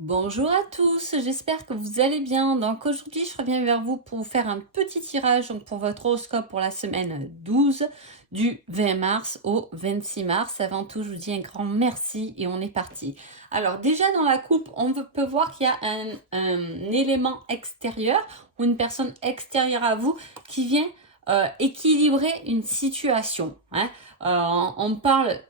Bonjour à tous, j'espère que vous allez bien. Donc aujourd'hui, je reviens vers vous pour vous faire un petit tirage donc pour votre horoscope pour la semaine 12 du 20 mars au 26 mars. Avant tout, je vous dis un grand merci et on est parti. Alors déjà dans la coupe, peut voir qu'il y a un élément extérieur ou une personne extérieure à vous qui vient équilibrer une situation, hein. On parle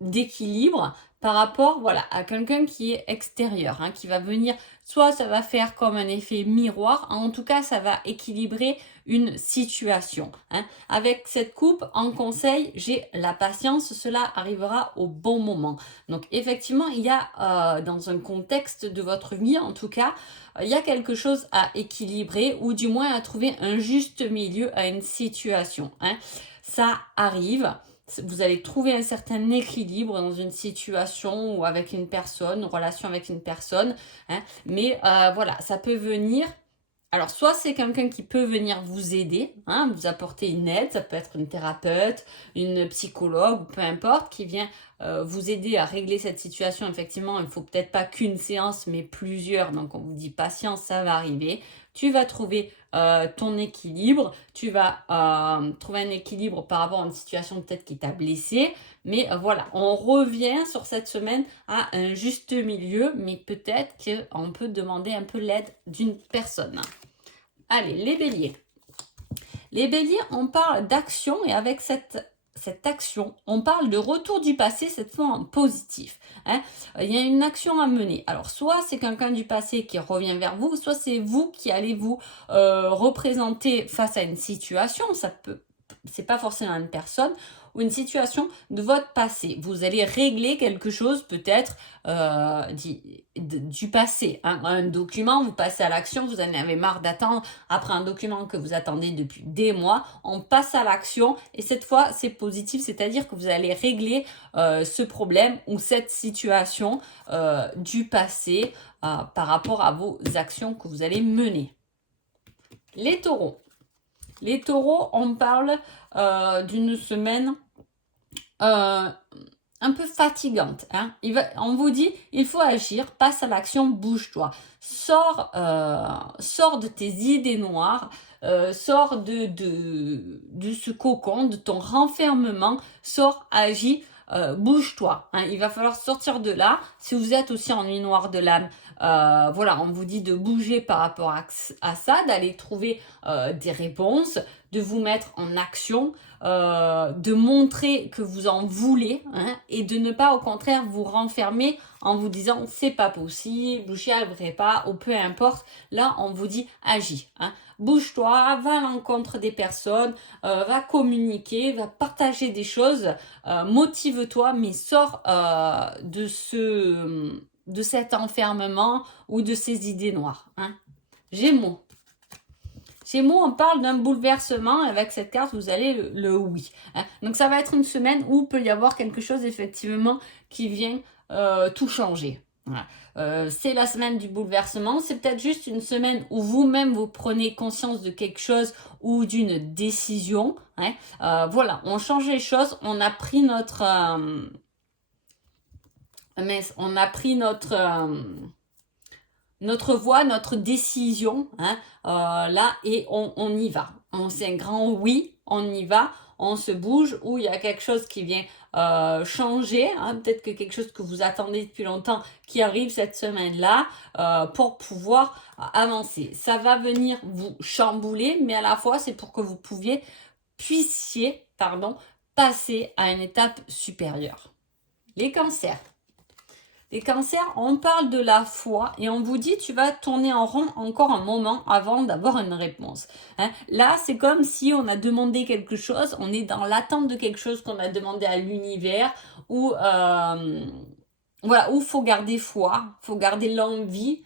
d'équilibre par rapport voilà, à quelqu'un qui est extérieur, hein, qui va venir, soit ça va faire comme un effet miroir, en tout cas ça va équilibrer une situation, hein. Avec cette coupe, en conseil, j'ai la patience, cela arrivera au bon moment. Donc effectivement, il y a dans un contexte de votre vie, en tout cas, il y a quelque chose à équilibrer ou du moins à trouver un juste milieu à une situation, hein. Ça arrive. Vous allez trouver un certain équilibre dans une situation ou avec une personne, une relation avec une personne, hein. Mais voilà, ça peut venir. Alors, soit c'est quelqu'un qui peut venir vous aider, hein, vous apporter une aide, ça peut être une thérapeute, une psychologue, peu importe, qui vient vous aider à régler cette situation. Effectivement, il ne faut peut-être pas qu'une séance, mais plusieurs. Donc, on vous dit patience, ça va arriver. Tu vas trouver ton équilibre, tu vas trouver un équilibre par rapport à une situation peut-être qui t'a blessé. Mais voilà, on revient sur cette semaine à un juste milieu, mais peut-être qu'on peut demander un peu l'aide d'une personne. Allez, les béliers. Les béliers, on parle d'action et avec cette action, on parle de retour du passé, cette fois en positif, hein. Il y a une action à mener. Alors, soit c'est quelqu'un du passé qui revient vers vous, soit c'est vous qui allez vous représenter face à une situation. C'est pas forcément une personne ou une situation de votre passé. Vous allez régler quelque chose peut-être du passé, hein. Un document, vous passez à l'action, vous en avez marre d'attendre après un document que vous attendez depuis des mois, on passe à l'action et cette fois c'est positif, c'est-à-dire que vous allez régler ce problème ou cette situation du passé par rapport à vos actions que vous allez mener. Les taureaux. Les taureaux, on parle d'une semaine euh, un peu fatigante, hein. On vous dit, il faut agir, passe à l'action, bouge-toi. Sors de tes idées noires, sors de ce cocon, de ton renfermement, sors, agis, bouge-toi, hein. Il va falloir sortir de là. Si vous êtes aussi en nuit noire de l'âme, voilà, on vous dit de bouger par rapport à ça, d'aller trouver des réponses, de vous mettre en action, de montrer que vous en voulez, hein, et de ne pas au contraire vous renfermer en vous disant c'est pas possible, j'y arriverai pas, ou peu importe. Là, on vous dit agis, hein. Bouge-toi, va à l'encontre des personnes, va communiquer, va partager des choses, motive-toi, mais sors de cet enfermement ou de ces idées noires, hein. Gémeaux. Gémeaux, on parle d'un bouleversement. Avec cette carte, vous allez le oui, hein. Donc, ça va être une semaine où il peut y avoir quelque chose, effectivement, qui vient tout changer. Voilà. C'est la semaine du bouleversement. C'est peut-être juste une semaine où vous-même, vous prenez conscience de quelque chose ou d'une décision, hein. Voilà, on change les choses. On a pris on a pris notre voix, notre décision, hein, là, et on y va. C'est un grand oui, on y va, on se bouge, ou il y a quelque chose qui vient changer, hein, peut-être que quelque chose que vous attendez depuis longtemps qui arrive cette semaine-là pour pouvoir avancer. Ça va venir vous chambouler, mais à la fois, c'est pour que vous puissiez, passer à une étape supérieure. Les cancers. Les cancers, on parle de la foi et on vous dit tu vas tourner en rond encore un moment avant d'avoir une réponse, hein. Là, c'est comme si on a demandé quelque chose, on est dans l'attente de quelque chose qu'on a demandé à l'univers ou voilà, où faut garder foi, faut garder l'envie.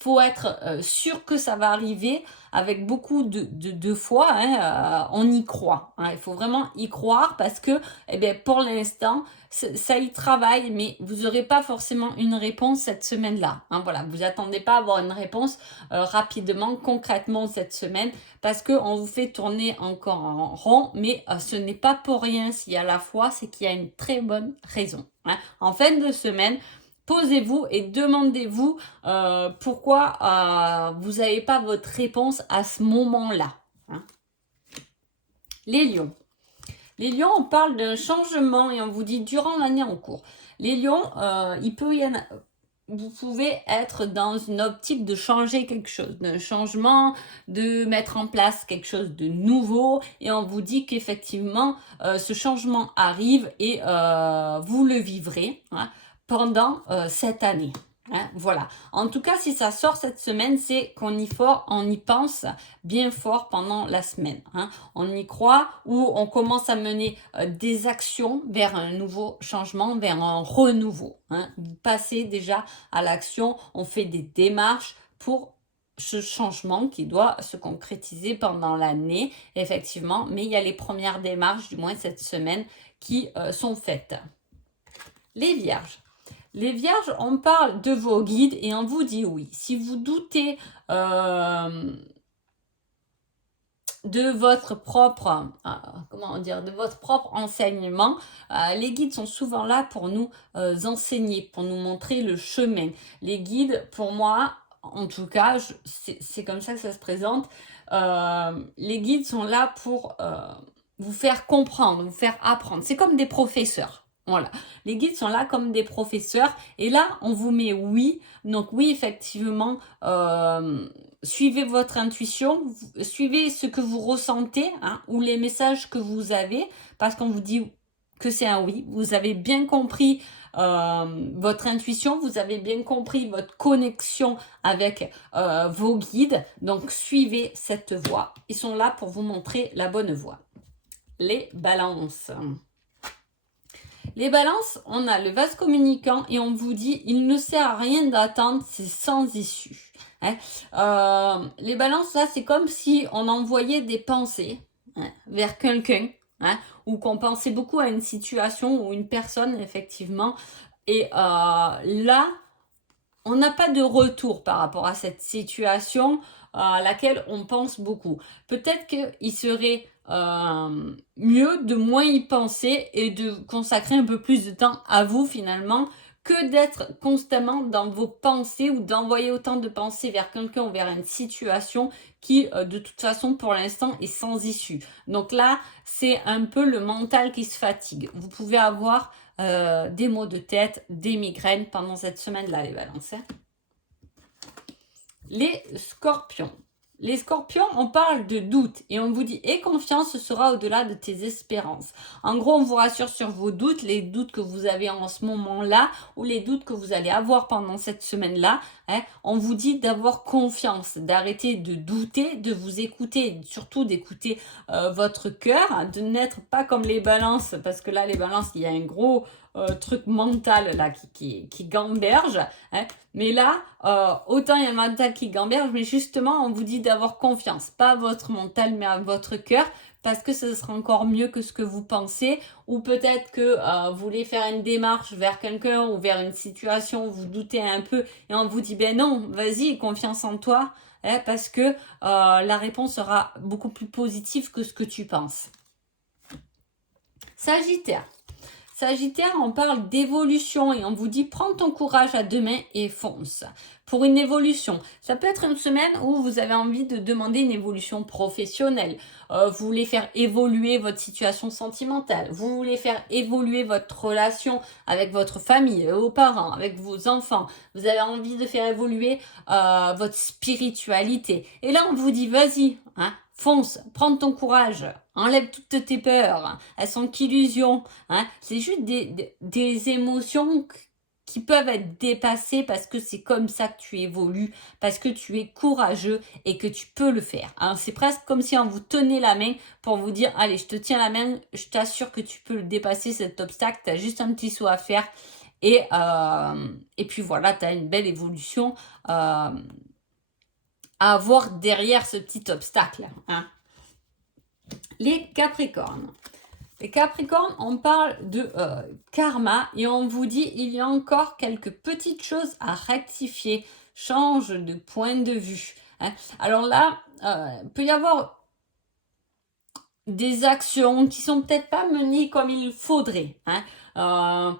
faut être sûr que ça va arriver avec beaucoup de foi, hein, on y croit. Hein, il faut vraiment y croire parce que eh bien, pour l'instant, ça y travaille, mais vous n'aurez pas forcément une réponse cette semaine-là. Hein, voilà, vous attendez pas à avoir une réponse rapidement, concrètement cette semaine, parce qu'on vous fait tourner encore en rond, mais ce n'est pas pour rien s'il y a la foi, c'est qu'il y a une très bonne raison. Hein. En fin de semaine, posez-vous et demandez-vous pourquoi vous n'avez pas votre réponse à ce moment-là. Hein. Les lions. Les lions, on parle d'un changement et on vous dit durant l'année en cours. Les lions, il peut y en vous pouvez être dans une optique de changer quelque chose, d'un changement, de mettre en place quelque chose de nouveau et on vous dit qu'effectivement ce changement arrive et vous le vivrez. Hein, pendant cette année. Hein, voilà. En tout cas, si ça sort cette semaine, c'est qu'on y pense bien fort pendant la semaine. Hein. On y croit ou on commence à mener des actions vers un nouveau changement, vers un renouveau. Hein. Vous passez déjà à l'action, on fait des démarches pour ce changement qui doit se concrétiser pendant l'année, effectivement. Mais il y a les premières démarches, du moins cette semaine, qui sont faites. Les vierges. Les vierges, on parle de vos guides et on vous dit oui. Si vous doutez de votre propre, de votre propre enseignement, les guides sont souvent là pour nous enseigner, pour nous montrer le chemin. Les guides, pour moi, en tout cas, c'est comme ça que ça se présente. Les guides sont là pour vous faire comprendre, vous faire apprendre. C'est comme des professeurs. Voilà, les guides sont là comme des professeurs et là on vous met oui, donc oui effectivement suivez votre intuition, suivez ce que vous ressentez hein, ou les messages que vous avez parce qu'on vous dit que c'est un oui, vous avez bien compris votre intuition, vous avez bien compris votre connexion avec vos guides, donc suivez cette voie, ils sont là pour vous montrer la bonne voie. Les balances. Les balances, on a le vase communicant et on vous dit il ne sert à rien d'attendre, c'est sans issue. Hein. Les balances, là, c'est comme si on envoyait des pensées hein, vers quelqu'un hein, ou qu'on pensait beaucoup à une situation ou une personne, effectivement. Et là, on n'a pas de retour par rapport à cette situation à laquelle on pense beaucoup. Peut-être qu'il serait mieux de moins y penser et de consacrer un peu plus de temps à vous finalement que d'être constamment dans vos pensées ou d'envoyer autant de pensées vers quelqu'un ou vers une situation qui de toute façon pour l'instant est sans issue. Donc là, c'est un peu le mental qui se fatigue. Vous pouvez avoir des maux de tête, des migraines pendant cette semaine-là, les balances. Hein. Les scorpions. Les scorpions, on parle de doute et on vous dit « Aie confiance, ce sera au-delà de tes espérances ». En gros, on vous rassure sur vos doutes, les doutes que vous avez en ce moment-là ou les doutes que vous allez avoir pendant cette semaine-là. Hein. On vous dit d'avoir confiance, d'arrêter de douter, de vous écouter, surtout d'écouter votre cœur, de n'être pas comme les balances, parce que là, les balances, il y a un gros truc mental là qui gamberge. Hein. Mais là, autant il y a le mental qui gamberge, mais justement, on vous dit d'avoir confiance. Pas à votre mental, mais à votre cœur, parce que ce sera encore mieux que ce que vous pensez. Ou peut-être que vous voulez faire une démarche vers quelqu'un ou vers une situation où vous doutez un peu et on vous dit, ben non, vas-y, confiance en toi, hein, parce que la réponse sera beaucoup plus positive que ce que tu penses. Sagittaire. Sagittaire, on parle d'évolution et on vous dit prends ton courage à deux mains et fonce pour une évolution. Ça peut être une semaine où vous avez envie de demander une évolution professionnelle. Vous voulez faire évoluer votre situation sentimentale. Vous voulez faire évoluer votre relation avec votre famille, vos parents, avec vos enfants. Vous avez envie de faire évoluer votre spiritualité. Et là, on vous dit vas-y, hein, fonce, prends ton courage, enlève toutes tes peurs, elles sont qu'illusions. Hein. C'est juste des émotions qui peuvent être dépassées parce que c'est comme ça que tu évolues, parce que tu es courageux et que tu peux le faire. Hein. C'est presque comme si on vous tenait la main pour vous dire, allez, je te tiens la main, je t'assure que tu peux le dépasser cet obstacle, tu as juste un petit saut à faire Et puis voilà, tu as une belle évolution à avoir derrière ce petit obstacle. Hein. Les Capricornes. Les Capricornes, on parle de karma et on vous dit il y a encore quelques petites choses à rectifier. Change de point de vue. Hein. Alors là, il peut y avoir des actions qui sont peut-être pas menées comme il faudrait. Hein.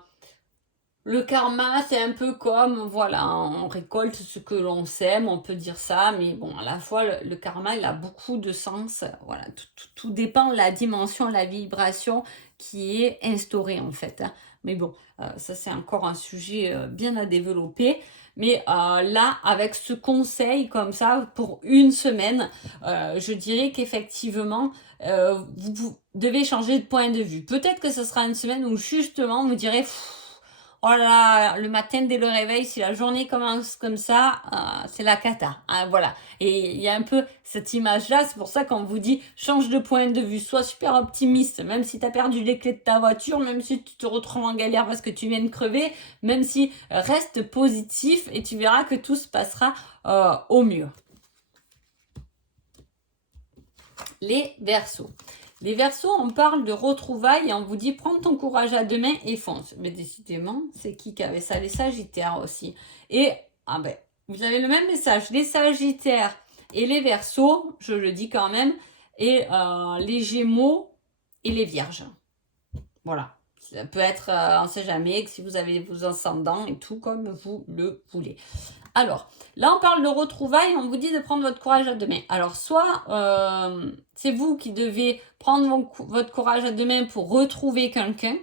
Le karma, c'est un peu comme, voilà, on récolte ce que l'on sème, on peut dire ça, mais bon, à la fois, le karma, il a beaucoup de sens. Voilà, tout dépend de la dimension, la vibration qui est instaurée, en fait. Hein. Mais bon, ça, c'est encore un sujet bien à développer. Mais là, avec ce conseil comme ça, pour une semaine, je dirais qu'effectivement, vous devez changer de point de vue. Peut-être que ce sera une semaine où, justement, vous direz... Oh là là, le matin dès le réveil, si la journée commence comme ça, c'est la cata. Hein, voilà. Et il y a un peu cette image-là, c'est pour ça qu'on vous dit change de point de vue, sois super optimiste, même si tu as perdu les clés de ta voiture, même si tu te retrouves en galère parce que tu viens de crever, même si reste positif et tu verras que tout se passera au mieux. Les Verseaux. Les Verseaux, on parle de retrouvailles et on vous dit prends ton courage à deux mains et fonce. Mais décidément, c'est qui avait ça? Les Sagittaires aussi. Et vous avez le même message. Les Sagittaires et les Verseaux, je le dis quand même, et les Gémeaux et les Vierges. Voilà. Ça peut être, on ne sait jamais, que si vous avez vos ascendants et tout comme vous le voulez. Alors, là, on parle de retrouvailles, on vous dit de prendre votre courage à deux mains. Alors, soit c'est vous qui devez prendre votre courage à deux mains pour retrouver quelqu'un,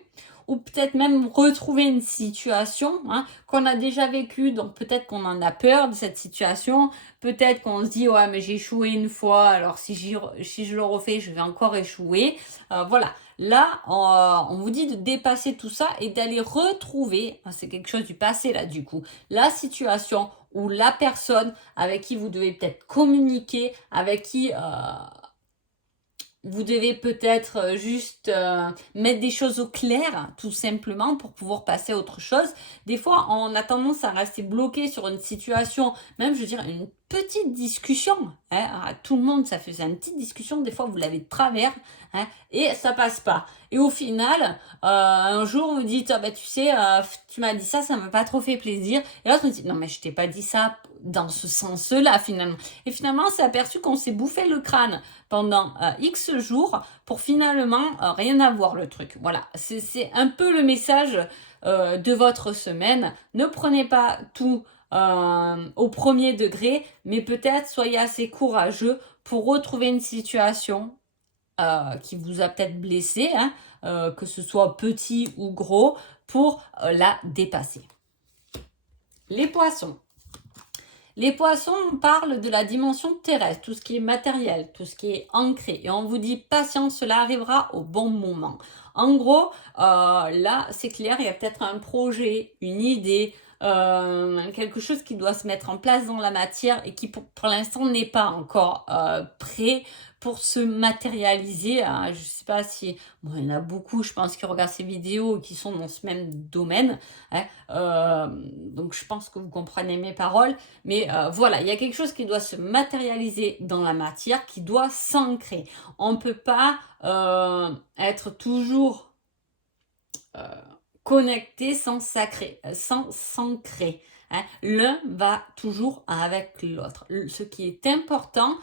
ou peut-être même retrouver une situation qu'on a déjà vécue, donc peut-être qu'on en a peur de cette situation, peut-être qu'on se dit, ouais, mais j'ai échoué une fois, alors si je le refais, je vais encore échouer. Voilà. Là, on vous dit de dépasser tout ça et d'aller retrouver, c'est quelque chose du passé là du coup, la situation ou la personne avec qui vous devez peut-être communiquer, avec qui vous devez peut-être juste mettre des choses au clair, tout simplement, pour pouvoir passer à autre chose. Des fois, on a tendance à rester bloqué sur une situation, même, je veux dire, une petite discussion. Hein, à tout le monde, ça faisait une petite discussion. Des fois, vous l'avez de travers et ça passe pas. Et au final, un jour, vous dites, tu sais, tu m'as dit ça m'a pas trop fait plaisir. Et l'autre me dit, non, mais je t'ai pas dit ça dans ce sens-là, finalement. Et finalement, on s'est aperçu qu'on s'est bouffé le crâne pendant X jours pour finalement rien avoir le truc. Voilà, c'est un peu le message de votre semaine. Ne prenez pas tout au premier degré, mais peut-être soyez assez courageux pour retrouver une situation qui vous a peut-être blessé, que ce soit petit ou gros, pour la dépasser. Les poissons. Les poissons, on parle de la dimension terrestre, tout ce qui est matériel, tout ce qui est ancré. Et on vous dit patience, cela arrivera au bon moment. En gros, là, c'est clair, il y a peut-être un projet, une idée, quelque chose qui doit se mettre en place dans la matière et qui pour l'instant n'est pas encore prêt pour se matérialiser. Je ne sais pas si... Bon, il y en a beaucoup, je pense, qui regardent ces vidéos et qui sont dans ce même domaine. Donc, je pense que vous comprenez mes paroles. Mais voilà, il y a quelque chose qui doit se matérialiser dans la matière, qui doit s'ancrer. On ne peut pas être toujours connecté sans s'ancrer. L'un va toujours avec l'autre. Ce qui est important,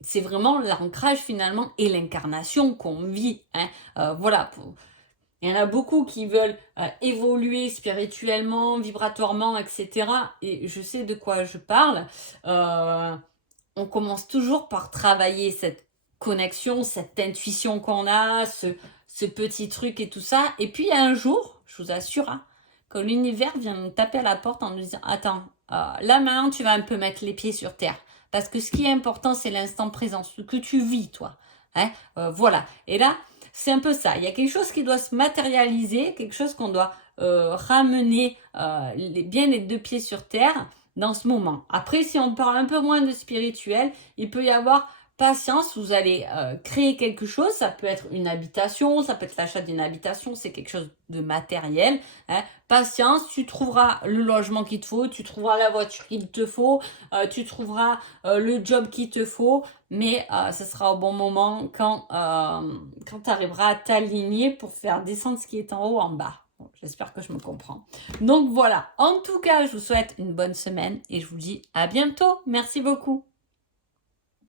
c'est vraiment l'ancrage finalement et l'incarnation qu'on vit. Voilà. Il y en a beaucoup qui veulent évoluer spirituellement, vibratoirement, etc. Et je sais de quoi je parle. On commence toujours par travailler cette connexion, cette intuition qu'on a, ce petit truc et tout ça. Et puis un jour, je vous assure, que l'univers vient nous taper à la porte en nous disant « Attends, là maintenant tu vas un peu mettre les pieds sur terre. Parce que ce qui est important, c'est l'instant présent, ce que tu vis, toi. » Voilà. Et là, c'est un peu ça. Il y a quelque chose qui doit se matérialiser, quelque chose qu'on doit ramener bien les deux pieds sur terre dans ce moment. Après, si on parle un peu moins de spirituel, il peut y avoir patience, vous allez créer quelque chose. Ça peut être une habitation, ça peut être l'achat d'une habitation, c'est quelque chose de matériel. Hein. Patience, tu trouveras le logement qu'il te faut, tu trouveras la voiture qu'il te faut, tu trouveras le job qu'il te faut, mais ce sera au bon moment quand tu arriveras à t'aligner pour faire descendre ce qui est en haut en bas. Bon, j'espère que je me comprends. Donc voilà, en tout cas, je vous souhaite une bonne semaine et je vous dis à bientôt. Merci beaucoup.